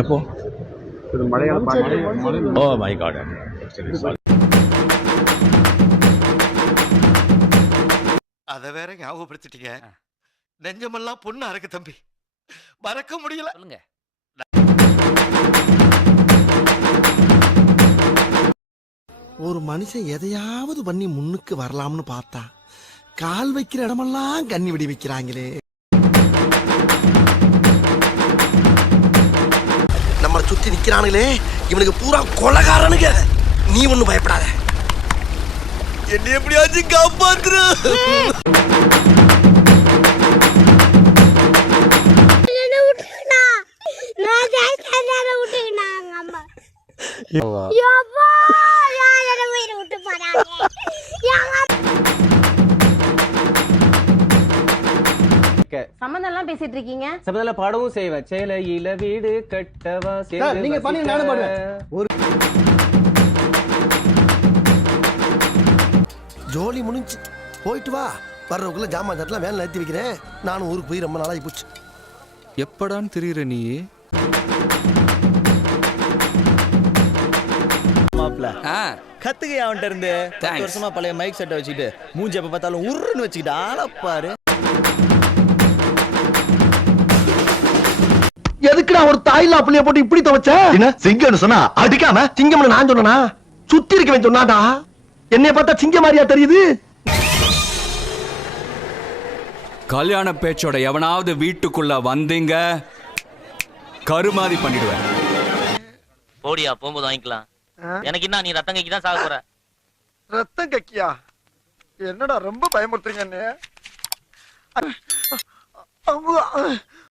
எப்போ? Oh my God. அத வேற ஞாபகப்படுத்திட்டீங்க. நெஞ்சமெல்லாம் பொண்ணு அறக்கு தம்பி, மறக்க முடியல. சொல்லுங்க. ஒரு மனுஷன் எதையாவது பண்ணி முன்னுக்கு வரலாம்னு பார்த்தா கால் வைக்கிற இடமெல்லாம் கண்ணி விடி வைக்கிறாங்களே. நம்ம சுத்தி நிக்கிறானுங்களே, இவனுக்கு பூரா கொலகாரனுங்க. நீ ஒண்ணு பயப்படாத, என்ன எப்படியாச்சும் காப்பாத்துரு. சம்பந்தம் பேசிட்டு இருக்கீங்க. சம்பந்தல பாடவும் செய்வேன். சேலையில வீடு கட்டவா நீங்க பண்ணுங்க, நானும் பாடுவேன். ஒரு ஜோலி முடிஞ்சு போயிட்டு வா. வர்றவக்குள்ள ஜாமான் தட்டலாம் வேலை நிறுத்தி வைக்கிறேன். நானும் ஊருக்கு போய் ரொம்ப நாளாகி போச்சு. எப்படான்னு தெரியுற நீ? கத்துக்கையா அவன்கிட்ட இருந்து 10 வருஷமா பழைய மைக் செட்டை வச்சுக்கிட்டு மூஞ்சி எப்ப பார்த்தாலும் உருன்னு வச்சுக்கிட்டு ஆளப்பாரு. எதுக்குடா ஒரு தாயில்லா புள்ளைய போட்டு இப்படி துவைச்ச? சிங்கம்னு சொன்னா அடிக்காம சிங்கம்னு நான் சொன்னா சுத்தி இருக்கவன் சொன்னாடா. என்னைய பார்த்தா சிங்க மாதிரியா தெரியுது? கல்யாண பேச்சோட எவனாவது வீட்டுக்குள்ள வந்தீங்க கருமாதி பண்ணிடுவேன். போடியா, போகும்போது வாங்கிக்கலாம். எனக்கு என்ன, நீ ரத்தம் கக்கி தான் சாக போற. ரத்தம் கக்கியா? என்னடா ரொம்ப பயமுறுத்துறீங்க.